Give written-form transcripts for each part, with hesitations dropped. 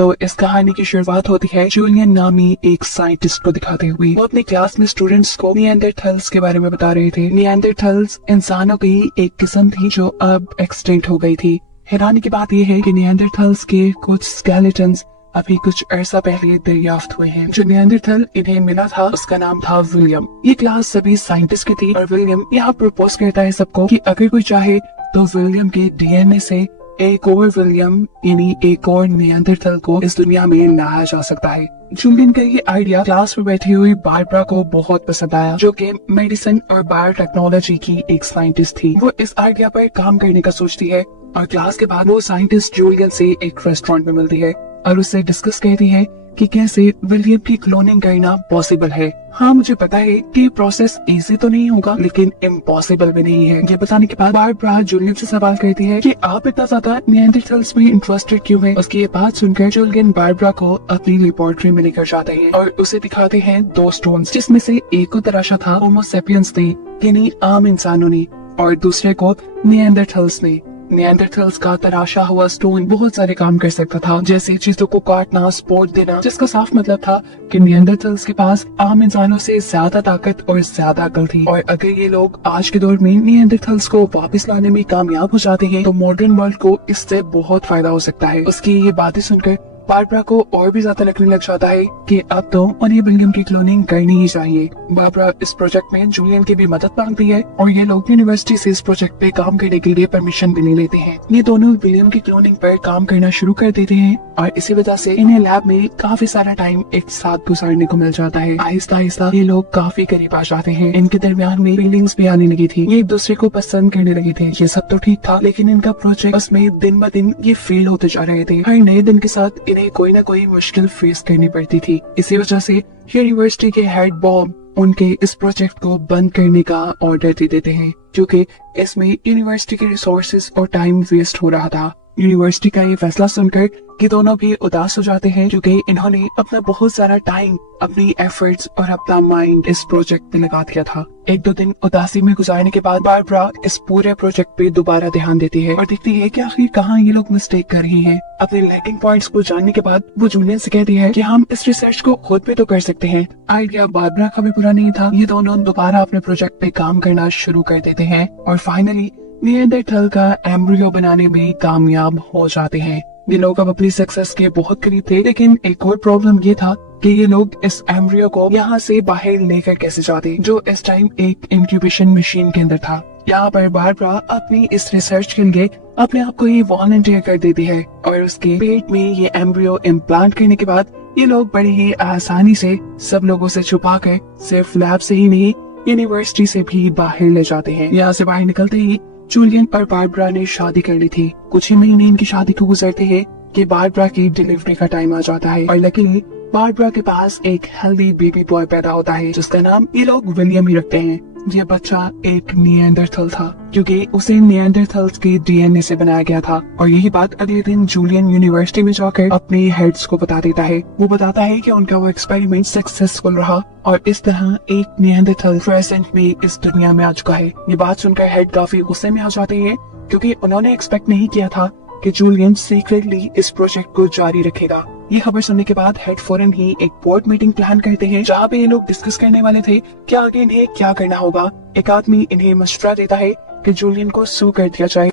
तो इस कहानी की शुरुआत होती है जूलियन नामी एक साइंटिस्ट को दिखाते हुए। वो अपनी क्लास में स्टूडेंट्स को निएंडरथल्स के बारे में बता रहे थे। निएंडरथल्स इंसानों की एक किस्म थी जो अब एक्सटिंक्ट हो गई थी। हैरानी की बात यह है कि निएंडरथल्स के कुछ स्केलेटन्स अभी कुछ अरसा पहले दरियाफ्त हुए हैं। जो निएंडरथल इन्हें मिला था उसका नाम था विलियम। ये क्लास सभी साइंटिस्ट की थी और विलियम यहाँ प्रपोज करता है सबको कि अगर कोई चाहे तो विलियम के डीएनए से एक और विलियम यानी एक और निएंडरथल को इस दुनिया में लाया जा सकता है। जूलियन का ये आइडिया क्लास में बैठी हुई बारबरा को बहुत पसंद आया, जो कि मेडिसिन और बायोटेक्नोलॉजी की एक साइंटिस्ट थी। वो इस आइडिया पर काम करने का सोचती है और क्लास के बाद वो साइंटिस्ट जूलियन से एक रेस्टोरेंट में मिलती है और उससे डिस्कस करती है कि कैसे विलियम की क्लोनिंग करना पॉसिबल है। हाँ, मुझे पता है कि प्रोसेस इजी तो नहीं होगा लेकिन इम्पॉसिबल भी नहीं है। ये बताने के बाद बारबरा जूलियन से सवाल करती है कि आप इतना ज्यादा निएंडरथल्स में इंटरेस्टेड क्यों हैं? उसकी ये बात सुनकर जूलियन बारबरा को अपनी लेबोरेटरी में लेकर जाते हैं और उसे दिखाते हैं 2 स्टोन्स, जिसमें से एक को तराशा था होमो सेपियंस ने यानी आम इंसानों ने और दूसरे को निएंडरथल्स ने। निएंडरथल्स का तराशा हुआ स्टोन बहुत सारे काम कर सकता था, जैसे चीजों को काटना, सपोर्ट देना, जिसका साफ मतलब था कि निएंडरथल्स के पास आम इंसानों से ज्यादा ताकत और ज्यादा अकल थी। और अगर ये लोग आज के दौर में निएंडरथल्स को वापस लाने में कामयाब हो जाते हैं तो मॉडर्न वर्ल्ड को इससे बहुत फायदा हो सकता है। उसकी ये बातें सुनकर बारबरा को और भी ज्यादा लगने लग जाता है कि अब तो उन्हें विलियम की क्लोनिंग करनी ही चाहिए। बारबरा इस प्रोजेक्ट में जूलियन की भी मदद मांगती है और ये लोग यूनिवर्सिटी से इस प्रोजेक्ट पे काम करने के लिए परमिशन भी ले लेते हैं। ये दोनों विलियम की क्लोनिंग पर काम करना शुरू कर देते हैं और इसी वजह से इन्हें लैब में काफी सारा टाइम एक साथ गुजारने को मिल जाता है। आहिस्ता आहिस्ता ये लोग काफी करीब आ जाते हैं। इनके दरमियान में फीलिंग्स भी आने लगी थी। ये एक दूसरे को पसंद करने लगे थे। ये सब तो ठीक था, लेकिन इनका प्रोजेक्ट उसमें दिन ब दिन ये फेल होते जा रहे थे। हर नए दिन के साथ इन्हें कोई न कोई मुश्किल फेस करनी पड़ती थी। इसी वजह से यूनिवर्सिटी के हेड बॉब उनके इस प्रोजेक्ट को बंद करने का ऑर्डर दे देते हैं, क्योंकि इसमें यूनिवर्सिटी के रिसोर्सेज और टाइम वेस्ट हो रहा था। यूनिवर्सिटी का ये फैसला सुनकर ये दोनों भी उदास हो जाते हैं, क्योंकि इन्होंने अपना बहुत सारा टाइम, अपनी एफर्ट्स और अपना माइंड इस प्रोजेक्ट पे लगा दिया था। 1-2 दिन उदासी में गुजारने के बाद बारबरा इस पूरे प्रोजेक्ट पे दोबारा ध्यान देती है और देखती है कि आखिर कहाँ ये लोग मिस्टेक कर रहे हैं। अपने लैकिंग पॉइंट्स को जानने के बाद वो जूलियन से कहती है कि हम इस रिसर्च को खुद पे तो कर सकते हैं। आइडिया बारबरा का भी बुरा नहीं था। ये दोनों दोबारा अपने प्रोजेक्ट पे काम करना शुरू कर देते हैं और फाइनली निएंडरथल का एम्ब्रियो बनाने में कामयाब हो जाते हैं। ये लोग अब अपनी सक्सेस के बहुत करीब थे, लेकिन एक और प्रॉब्लम ये था कि ये लोग इस एम्ब्रियो को यहाँ से बाहर लेकर कैसे जाते, जो इस टाइम एक इंक्यूबेशन मशीन के अंदर था। यहाँ पर बारबरा अपनी इस रिसर्च के लिए अपने आप को ही वॉलंटियर कर देती है और उसके पेट में ये एम्ब्रियो इम्प्लांट करने के बाद ये लोग बड़ी ही आसानी से सब लोगों से छुपा कर सिर्फ लैब से ही नहीं यूनिवर्सिटी से भी बाहर ले जाते हैं। यहाँ से बाहर निकलते ही जूलियन और बारबरा ने शादी कर ली थी। कुछ ही महीने इनकी शादी को गुजरते हैं कि बारबरा की डिलीवरी का टाइम आ जाता है और लकीली बारबरा के पास एक हेल्दी बेबी बॉय पैदा होता है, जिसका नाम ये लोग विलियम ही रखते हैं। ये बच्चा एक निएंडरथल था, क्योंकि उसे निएंडरथल्स के डीएनए से बनाया गया था। और यही बात अगले दिन जूलियन यूनिवर्सिटी में जाकर अपने हेड्स को बता देता है। वो बताता है कि उनका वो एक्सपेरिमेंट सक्सेसफुल रहा और इस तरह एक निएंडरथल प्रेजेंट में इस दुनिया में आ चुका है। ये बात सुनकर हेड काफी गुस्से में आ जाते हैं, क्योंकि उन्होंने एक्सपेक्ट नहीं किया था कि जूलियन सीक्रेटली इस प्रोजेक्ट को जारी रखेगा। ये खबर सुनने के बाद हेड फौरन ही एक बोर्ड मीटिंग प्लान करते हैं, जहाँ पे ये लोग डिस्कस करने वाले थे कि आगे इन्हें क्या करना होगा। एक आदमी इन्हें मशवरा देता है कि जूलियन को सू कर दिया जाए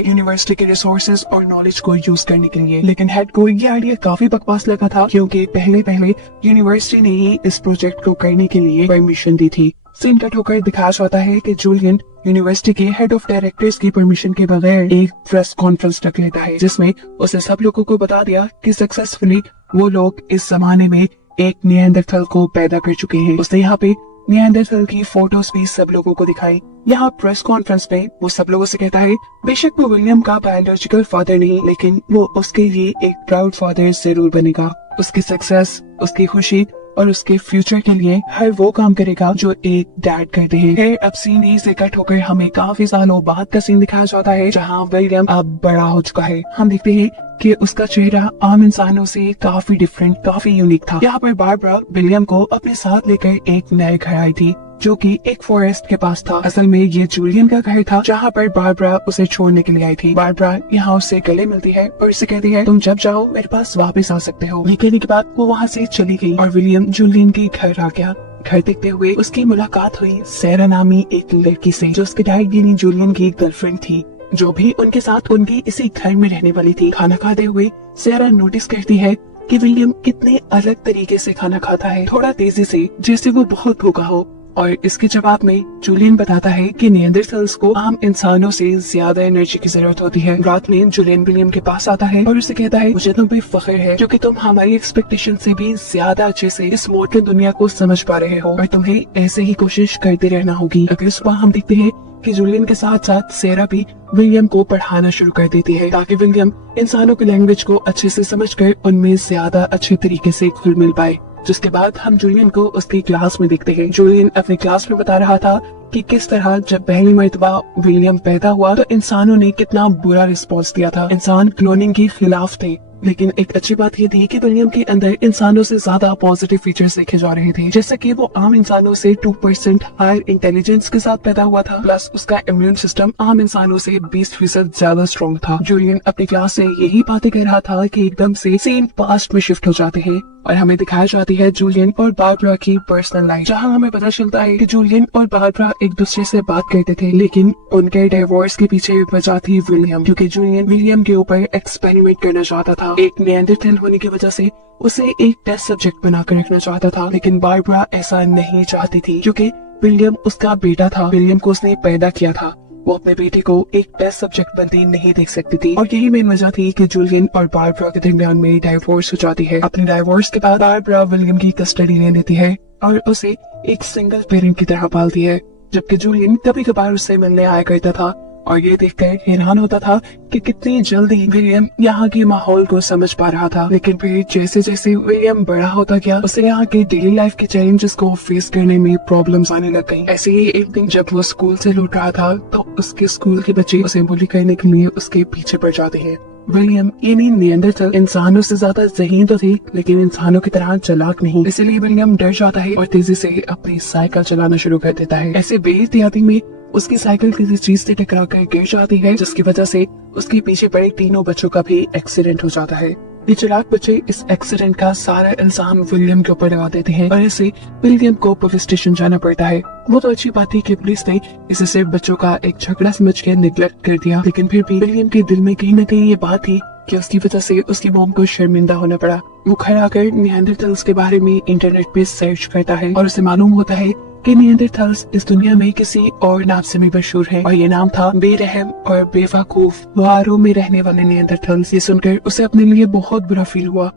यूनिवर्सिटी के रिसोर्सेज और नॉलेज को यूज करने के लिए। लेकिन हेड को ये आइडिया काफी बकवास लगा था, क्योंकि पहले यूनिवर्सिटी ने ही इस प्रोजेक्ट को करने के लिए परमिशन दी थी। सीन कट होकर दिखाया जाता है कि जूलियन यूनिवर्सिटी के हेड ऑफ डायरेक्टर्स की परमिशन के बगैर एक प्रेस कॉन्फ्रेंस रख लेता है, जिसमें उसे सब लोगों को बता दिया कि सक्सेसफुली वो लोग इस जमाने में एक निएंडरथल को पैदा कर चुके हैं। उसने यहाँ पे निएंडरथल की फोटोज भी सब लोगों को दिखाई। यहाँ प्रेस कॉन्फ्रेंस में वो सब लोगों से कहता है बेशक वो विलियम का बायोलॉजिकल फादर नहीं, लेकिन वो उसके लिए एक प्राउड फादर जरूर बनेगा। उसकी सक्सेस, उसकी खुशी और उसके फ्यूचर के लिए हर वो काम करेगा जो एक डैड करते हैं। अब सीन ही से कट होकर हमें काफी सालों बाद का सीन दिखाया जाता है, जहाँ विलियम अब बड़ा हो चुका है। हम देखते हैं कि उसका चेहरा आम इंसानों से काफी डिफरेंट, काफी यूनिक था। यहाँ पर बारबरा विलियम को अपने साथ लेकर एक नए घर आई थी। जो कि एक फॉरेस्ट के पास था। असल में ये जूलियन का घर था जहाँ पर बारबरा उसे छोड़ने के लिए आई थी। बारबरा यहाँ उससे गले मिलती है और उसे कहती है तुम जब चाहो मेरे पास वापस आ सकते हो। ये कहने के बाद वो वहाँ से चली गई और विलियम जूलियन के घर आ गया। घर देखते हुए उसकी मुलाकात हुई सैरा नामी एक लड़की से, जो उसके डैड यानी जूलियन की गर्लफ्रेंड थी, जो भी उनके साथ उनकी इसी घर में रहने वाली थी। खाना खाते हुए सैरा नोटिस करती है कि विलियम कितने अलग तरीके से खाना खाता है, थोड़ा तेजी से, जैसे वो बहुत भूखा हो। और इसके जवाब में जूलियन बताता है कि निएंडरथैल्स को आम इंसानों से ज्यादा एनर्जी की जरूरत होती है। रात में जूलियन विलियम के पास आता है और उसे कहता है मुझे तुम पे फख्र है क्योंकि तुम हमारी एक्सपेक्टेशन से भी ज्यादा अच्छे से इस मॉडर्न दुनिया को समझ पा रहे हो और तुम्हें ऐसे ही कोशिश करते रहना होगी। अगले सुबह हम देखते हैं कि जूलियन के साथ साथ सैरा भी विलियम को पढ़ाना शुरू कर देती है ताकि विलियम इंसानों की लैंग्वेज को अच्छे से समझकर उनमें ज्यादा अच्छे तरीके से घुल मिल पाए। जिसके बाद हम जूलियन को उसकी क्लास में देखते हैं। जूलियन अपनी क्लास में बता रहा था कि किस तरह जब पहली मर्तबा विलियम पैदा हुआ तो इंसानों ने कितना बुरा रिस्पॉन्स दिया था। इंसान क्लोनिंग के खिलाफ थे, लेकिन एक अच्छी बात ये थी कि विलियम के अंदर इंसानों से ज्यादा पॉजिटिव फीचर्स देखे जा रहे थे, जैसे कि वो आम इंसानों से 2% हायर इंटेलिजेंस के साथ पैदा हुआ था, प्लस उसका इम्यून सिस्टम आम इंसानों से 20% ज्यादा स्ट्रॉन्ग था। जूलियन अपनी क्लास से यही बातें कर रहा था कि एकदम से सीन पास्ट में शिफ्ट हो जाते हैं और हमें दिखाई जाती है जूलियन और बारबरा की पर्सनल लाइफ, जहां हमें पता चलता है कि जूलियन और बारबरा एक दूसरे से बात करते थे, लेकिन उनके डिवोर्स के पीछे वजह थी विलियम, क्योंकि जूलियन विलियम के ऊपर एक्सपेरिमेंट करना चाहता था। एक निएंडरथैल होने की वजह से उसे एक टेस्ट सब्जेक्ट बनाकर रखना चाहता था, लेकिन बारबरा ऐसा नहीं चाहती थी क्योंकि विलियम उसका बेटा था, विलियम को उसने पैदा किया था। वो अपने बेटे को एक टेस्ट सब्जेक्ट बनते नहीं देख सकती थी और यही मेन वजह थी कि जूलियन और बारबरा के दरमियान में डाइवोर्स हो जाती है। अपने डाइवोर्स के बाद बारबरा विलियम की कस्टडी ले लेती है और उसे एक सिंगल पेरेंट की तरह पालती है, जबकि जूलियन कभी कभार उससे मिलने आया करता था और ये देखकर हैरान होता था कि कितनी जल्दी विलियम यहाँ के माहौल को समझ पा रहा था। लेकिन फिर जैसे जैसे विलियम बड़ा होता गया उसे यहाँ के डेली लाइफ के चैलेंजेस को फेस करने में प्रॉब्लम्स आने लग गई। ऐसे ही एक दिन जब वो स्कूल से लौट रहा था तो उसके स्कूल के बच्चे उसे बुली करने के लिए उसके पीछे पड़ जाते हैं। विलियम यानी निएंडरथैल इंसानों से ज्यादा ज़हीन तो थी, लेकिन इंसानों की तरह चालाक नहीं, इसीलिए विलियम डर जाता है और तेजी से अपनी साइकिल चलाना शुरू कर देता है। ऐसे बेहतियाती में उसकी साइकिल किसी चीज से टकरा कर गिर जाती है, जिसकी वजह से उसके पीछे पड़े तीनों बच्चों का भी एक्सीडेंट हो जाता है। ये चालाक बच्चे इस एक्सीडेंट का सारा इल्जाम विलियम के ऊपर लगा देते हैं और ऐसे विलियम को पुलिस स्टेशन जाना पड़ता है। वो तो अच्छी बात थी कि पुलिस ने इसे सिर्फ बच्चों का एक झगड़ा समझ के निगलेक्ट कर दिया, लेकिन फिर भी विलियम के दिल में कहीं न कहीं ये बात थी कि उसकी वजह से उसकी मॉम को शर्मिंदा होना पड़ा। वो घर आकर निएंडरथैल्स के बारे में इंटरनेट पे सर्च करता है और उसे मालूम होता है कि निएंडरथैल्स इस दुनिया में किसी और नाम से भी मशहूर है और ये नाम था बेरहम और बेवकूफ गुहारों में रहने वाले निएंडरथैल्स। ये सुनकर उसे अपने लिए बहुत बुरा फील हुआ।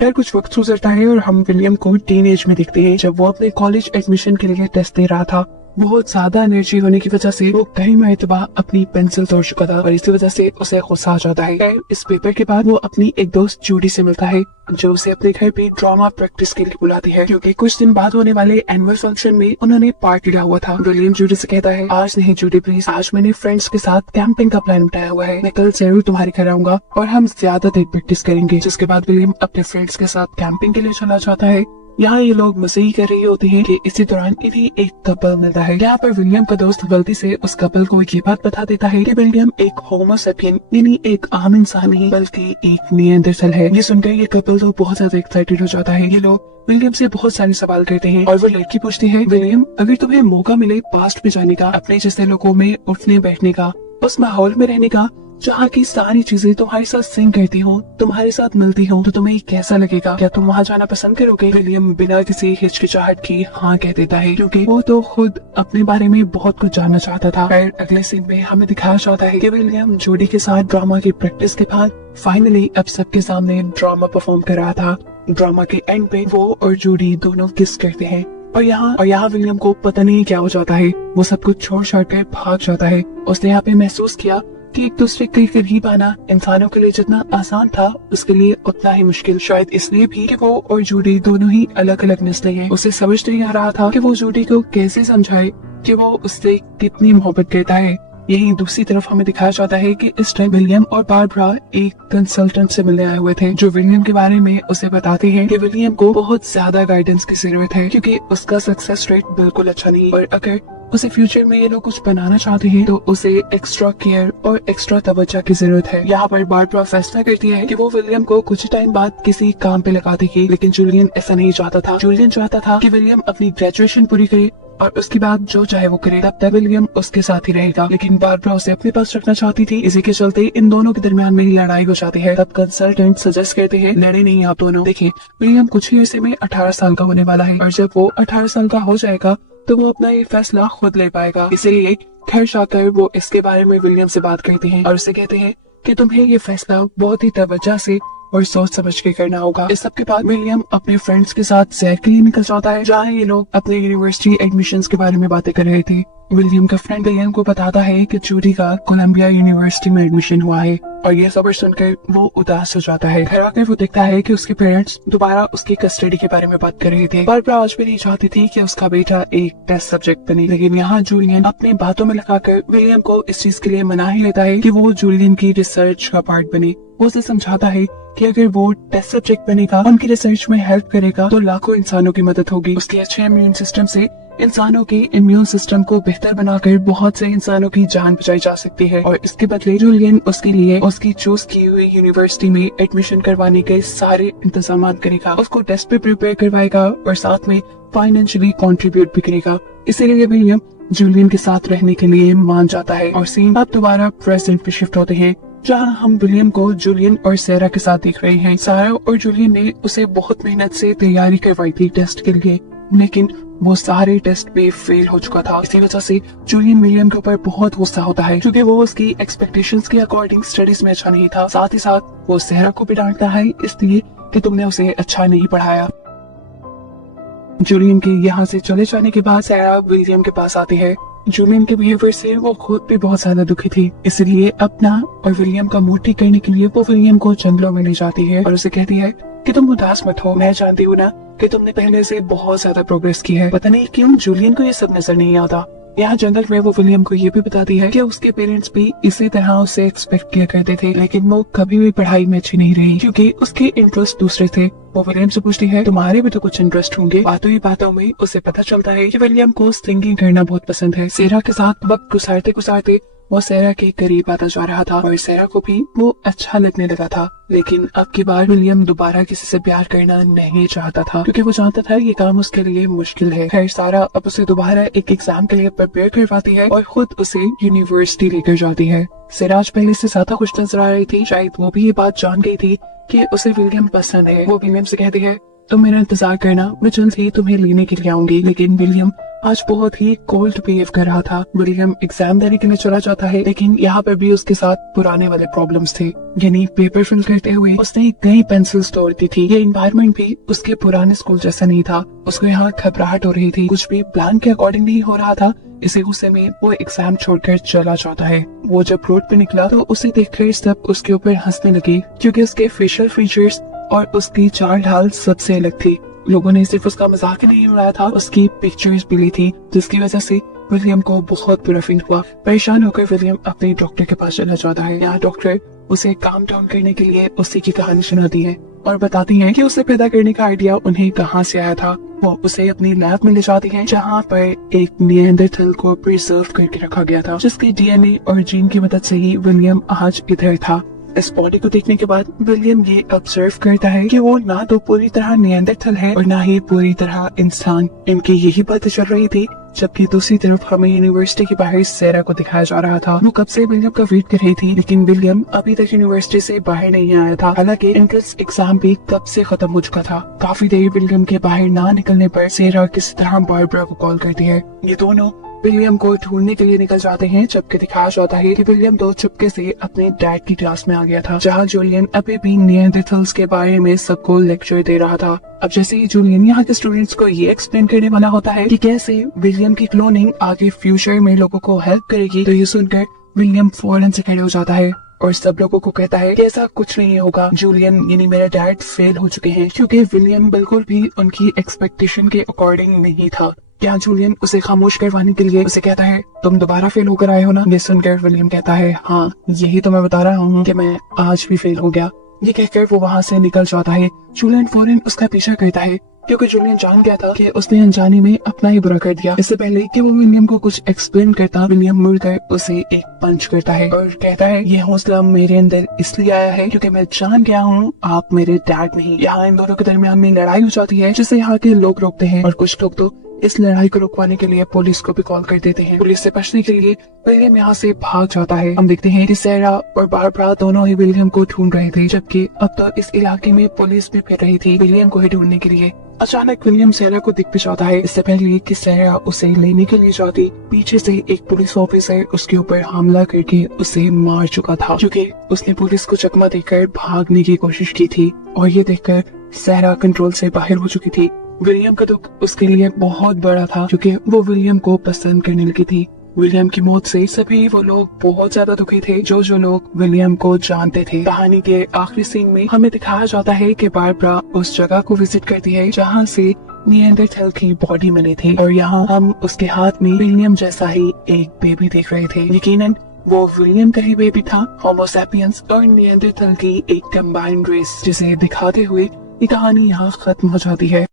फिर कुछ वक्त गुजरता है और हम विलियम को टीन एज में देखते हैं, जब वो अपने कॉलेज एडमिशन के लिए टेस्ट दे रहा था। बहुत ज्यादा एनर्जी होने की वजह से वो कई मरतबा अपनी पेंसिल तोड़ चुका था और इसी वजह से उसे गुस्सा आ जाता है। इस पेपर के बाद वो अपनी एक दोस्त जूडी से मिलता है, जो उसे अपने घर पे ड्रामा प्रैक्टिस के लिए बुलाती है, क्योंकि कुछ दिन बाद होने वाले एनुअल फंक्शन में उन्होंने पार्ट लिया हुआ था। विलियम जूडी से कहता है आज नहीं जूडी प्लीज, आज मैंने फ्रेंड्स के साथ कैंपिंग का प्लान बनाया हुआ है, मैं कल जरूर तुम्हारे घर आऊंगा और हम ज्यादा देर प्रैक्टिस करेंगे। जिसके बाद विलियम अपने फ्रेंड्स के साथ कैंपिंग के लिए चला जाता है। यहाँ ये लोग मजे ही कर रहे होते हैं कि इसी दौरान इन्हें एक कपल मिलता है। यहाँ पर विलियम का दोस्त गलती से उस कपल को ये बात बता देता है कि विलियम एक होमोसेपियन यानी एक आम इंसान नहीं बल्कि एक निएंडरथैल है। ये सुनकर ये कपल तो बहुत ज्यादा एक्साइटेड हो जाता है। ये लोग विलियम से बहुत सारे सवाल करते हैं और वो लड़की पूछती है विलियम अगर तुम्हें मौका मिले पास्ट में जाने का, अपने जैसे लोगों में उठने बैठने का, उस माहौल में रहने का जहाँ की सारी चीजें तुम्हारे साथ सिंक करती हो, तुम्हारे साथ मिलती हो, तो तुम्हें कैसा लगेगा? क्या तुम वहाँ जाना पसंद करोगे? विलियम बिना किसी हिचकिचाहट की हाँ कह देता है, क्योंकि वो तो खुद अपने बारे में बहुत कुछ जानना चाहता था। फिर अगले सीन में हमें दिखाया जाता है कि विलियम जूडी के साथ ड्रामा की प्रैक्टिस के बाद फाइनली अब सबके सामने ड्रामा परफॉर्म कर रहा था। ड्रामा के एंड पे वो और जूडी दोनों किस करते हैं और यहाँ विलियम को पता नहीं क्या हो जाता है। वो सब कुछ छोड़ छाड़ कर भाग जाता है। उसने यहाँ पे महसूस किया कि एक दूसरे के करीब आना इंसानों के लिए जितना आसान था उसके लिए उतना ही मुश्किल, शायद इसलिए भी कि वो और जूडी दोनों ही अलग अलग नस्लें हैं। उसे समझ नहीं आ रहा था कि वो जूडी को कैसे समझाए कि वो उससे कितनी मोहब्बत करता है। यही दूसरी तरफ हमें दिखाया जाता है कि इस टाइम विलियम और बारबरा एक कंसल्टेंट से मिलने आए हुए थे, जो विलियम के बारे में उसे बताते हैं कि विलियम को बहुत ज्यादा गाइडेंस की जरूरत है क्योंकि उसका सक्सेस रेट बिल्कुल अच्छा नहीं, और अगर उसे फ्यूचर में ये लोग कुछ बनाना चाहते हैं तो उसे एक्स्ट्रा केयर और एक्स्ट्रा तवज्जो की जरूरत है। यहाँ पर बारबरा फैसला करती है कि वो विलियम को कुछ टाइम बाद किसी काम पे लगा देगी, लेकिन जूलियन ऐसा नहीं चाहता था। जूलियन चाहता था कि विलियम अपनी ग्रेजुएशन पूरी करे और उसके बाद जो चाहे वो करे, तब तक विलियम उसके साथ ही रहेगा। लेकिन बारबरा उसे अपने पास रखना चाहती थी। इसी के चलते इन दोनों के दरमियान में लड़ाई हो जाती है। तब कंसल्टेंट सजेस्ट करते हैं, लड़े नहीं आप दोनों, देखिए विलियम कुछ ही अरसे में 18 साल का होने वाला है और जब वो 18 साल का हो जाएगा तो वो अपना ये फैसला खुद ले पाएगा। इसीलिए घर जाकर वो इसके बारे में विलियम से बात करते हैं और उसे कहते हैं कि तुम्हें ये फैसला बहुत ही तवज्जो से और सोच समझ के करना होगा। इस सब के बाद विलियम अपने फ्रेंड्स के साथ सैर के लिए निकल जाता है, जहाँ ये लोग अपने यूनिवर्सिटी एडमिशन्स के बारे में बातें कर रहे थे। विलियम का फ्रेंड विलियम को बताता है कि जूडी का कोलंबिया यूनिवर्सिटी में एडमिशन हुआ है और ये खबर सुनकर वो उदास हो जाता है। घर आकर वो देखता है कि उसके पेरेंट्स दोबारा उसकी कस्टडी के बारे में बात कर रहे थे। बारबरा आज भी नहीं चाहती थी कि उसका बेटा एक टेस्ट सब्जेक्ट बने, लेकिन यहाँ जूलियन अपनी बातों में लगाकर विलियम को इस चीज के लिए मना ही लेता है कि वो जूलियन की रिसर्च का पार्ट बने। वो उसे समझाता है कि अगर वो टेस्ट सब्जेक्ट बनेगा, उनकी रिसर्च में हेल्प करेगा तो लाखों इंसानों की मदद होगी। उसके अच्छे इम्यून सिस्टम से इंसानों के इम्यून सिस्टम को बेहतर बनाकर बहुत से इंसानों की जान बचाई जा सकती है। और इसके बदले जूलियन उसके लिए उसकी चूज की हुई यूनिवर्सिटी में एडमिशन करवाने के सारे इंतजाम करेगा, उसको टेस्ट पे प्रिपेयर करवाएगा और साथ में फाइनेंशियली कंट्रीब्यूट भी करेगा। इसीलिए विलियम जूलियन के साथ रहने के लिए मान जाता है। और सीन अब दोबारा प्रेजेंट पे शिफ्ट होते हैं, जहाँ हम विलियम को जूलियन और सारा के साथ देख रहे हैं। सारा और जूलियन ने उसे बहुत मेहनत से तैयारी करवाई थी टेस्ट के लिए, लेकिन वो सारे टेस्ट पे फेल हो चुका था। इसी वजह से जूलियन विलियम के ऊपर बहुत गुस्सा होता है क्योंकि वो उसकी एक्सपेक्टेशंस के अकॉर्डिंग स्टडीज में अच्छा नहीं था। साथ ही साथ वो सारा को भी डांटता है इसलिए कि तुमने उसे अच्छा नहीं पढ़ाया। जूलियन के यहाँ से चले जाने के बाद सारा विलियम के पास आती है। जूलियन के बिहेवियर से वो खुद भी बहुत ज्यादा दुखी थी, इसलिए अपना और विलियम का मूड ठीक करने के लिए वो विलियम को जंगलों में ले जाती है और उसे कहती है कि तुम उदास मत हो, मैं जानती हूँ ना कि तुमने पहले से बहुत ज्यादा प्रोग्रेस की है। पता नहीं क्यों जूलियन को ये सब नजर नहीं आता। यहाँ जंगल में वो विलियम को ये भी बताती है कि उसके पेरेंट्स भी इसी तरह उससे एक्सपेक्ट किया करते थे, लेकिन वो कभी भी पढ़ाई में अच्छी नहीं रही क्योंकि उसके इंटरेस्ट दूसरे थे। वो विलियम से पूछती है तुम्हारे भी तो कुछ इंटरेस्ट होंगे। बातों ही बातों में उसे पता चलता है कि विलियम को सिंगिंग करना बहुत पसंद है। सेरा के साथ वक्त गुजारते गुजारते वो सेरा के करीब आता जा रहा था और सेरा को भी वो अच्छा लगने लगा था। लेकिन अब की बार विलियम दोबारा किसी से प्यार करना नहीं चाहता था क्योंकि वो जानता था ये काम उसके लिए मुश्किल है। खैर सारा अब उसे दोबारा एक एग्जाम के लिए प्रिपेयर करवाती है और खुद उसे यूनिवर्सिटी लेकर जाती है। सिराज पहले से ज्यादा खुश नजर आ रही थी, शायद वो भी ये बात जान गई थी कि उसे विलियम पसंद है। वो विलियम से कहती है तुम मेरा इंतजार करना, मैं जल्द ही तुम्हें लेने के लिए आऊंगी। लेकिन विलियम आज बहुत ही कोल्ड बिहेव कर रहा था। विलियम एग्जाम देने के लिए चला जाता है, लेकिन यहाँ पर भी उसके साथ पुराने वाले प्रॉब्लम्स थे। यानी पेपर फिल करते हुए उसने कई पेंसिल्स तोड़ दी थी। ये एनवायरनमेंट भी उसके पुराने स्कूल जैसा नहीं था। उसको यहाँ घबराहट हो रही थी, कुछ भी प्लान के अकॉर्डिंग नहीं हो रहा था। इसी गुस्से में वो एग्जाम छोड़कर चला जाता है। वो जब रोड पे निकला तो उसे देखकर सब उसके ऊपर हंसने लगे क्योंकि उसके फेशियल फीचर्स और उसकी चाल ढाल सबसे अलग थी। लोगों ने सिर्फ उसका मजाक ही नहीं उड़ाया था, उसकी पिक्चर्स भी ली थी, जिसकी वजह से विलियम को बहुत बुरा फील हुआ। परेशान होकर विलियम अपने डॉक्टर के पास चला जाता है। यहाँ डॉक्टर उसे काम डाउन करने के लिए उसी की कहानी सुनाती है और बताती है कि उसे पैदा करने का आइडिया उन्हें कहाँ से आया था। वो उसे अपनी लैब में ले जाती है जहाँ पर एक निएंडरथल को प्रिजर्व करके रखा गया था, जिसके डीएनए और जीन की मदद से ही विलियम आज इधर था। इस बॉडी को देखने के बाद विलियम ये ऑब्जर्व करता है कि वो ना तो पूरी तरह निएंडरथल है और ना ही पूरी तरह इंसान। इनकी यही बातें चल रही थी, जबकि दूसरी तरफ हमें यूनिवर्सिटी के बाहर सेरा को दिखाया जा रहा था। वो कब से विलियम का वेट कर रही थी, लेकिन विलियम अभी तक यूनिवर्सिटी से बाहर नहीं आया था। हालांकि एंट्रेंस एग्जाम भी कब से खत्म हो चुका था। काफी देर विलियम के बाहर ना निकलने पर सेरा किसी तरह बारबरा को कॉल करती है। ये दोनों विलियम को ढूंढने के लिए निकल जाते हैं, जबकि दिखाया जाता है कि विलियम तो चुपके से अपने डैड की क्लास में आ गया था, जहां जूलियन अभी भी निएंडरथल्स के बारे में सबको लेक्चर दे रहा था। अब जैसे ही जूलियन यहाँ के स्टूडेंट्स को ये एक्सप्लेन करने वाला होता है कि कैसे विलियम की क्लोनिंग आगे फ्यूचर में लोगों को हेल्प करेगी, तो ये सुनकर विलियम फौरन से खड़े हो जाता है और सब लोगों को कहता है कि ऐसा कुछ नहीं होगा। जूलियन यानी मेरा डैड फेल हो चुके हैं, क्योंकि विलियम बिल्कुल भी उनकी एक्सपेक्टेशन के अकॉर्डिंग नहीं था। क्या जूलियन उसे खामोश करवाने के लिए उसे कहता है तुम दोबारा फेल होकर आए हो ना। ये सुनकर विलियम कहता है हाँ, यही तो मैं बता रहा हूँ कि मैं आज भी फेल हो गया। ये कहकर वो वहाँ से निकल जाता है। जूलियन फौरन उसका पीछा करता है क्योंकि जूलियन जान गया था कि उसने अनजाने में अपना ही बुरा कर दिया। इससे पहले कि वो विलियम को कुछ एक्सप्लेन करता, विलियम मुड़कर उसे एक पंच करता है और कहता है ये हौसला मेरे अंदर इसलिए आया है क्योंकि मैं जान गया हूँ आप मेरे डैड नहीं। यहाँ इन दोनों के दरमियान में लड़ाई हो जाती है जिसे यहाँ के लोग रोकते हैं और कुछ लोग तो इस लड़ाई को रुकवाने के लिए पुलिस को भी कॉल कर देते हैं। पुलिस से बचने के लिए विलियम यहाँ से भाग जाता है। हम देखते हैं कि सैरा और बारबरा दोनों ही विलियम को ढूंढ रहे थे, जबकि अब तो इस इलाके में पुलिस भी फिर रही थी विलियम को ही ढूंढने के लिए। अचानक विलियम सैरा को दिख भी जाता है। इससे पहले कि सैरा उसे लेने के लिए जाती, पीछे से एक पुलिस ऑफिसर उसके ऊपर हमला करके उसे मार चुका था, क्योंकि उसने पुलिस को चकमा देकर भागने की कोशिश की थी। और ये देखकर सैरा कंट्रोल से बाहर हो चुकी थी। विलियम का दुख उसके लिए बहुत बड़ा था क्योंकि वो विलियम को पसंद करने लगी थी। विलियम की मौत से सभी वो लोग बहुत ज्यादा दुखी थे जो लोग विलियम को जानते थे। कहानी के आखिरी सीन में हमें दिखाया जाता है कि बारबरा उस जगह को विजिट करती है जहाँ से निएंडरथल की बॉडी मिली थी और यहाँ हम उसके हाथ में विलियम जैसा ही एक बेबी देख रहे थे। यकीनन वो विलियम का ही बेबी था। होमो सैपियंस और निएंडरथल की एक कंबाइंड रेस जिसे दिखाते हुए ये कहानी यहाँ खत्म हो जाती है।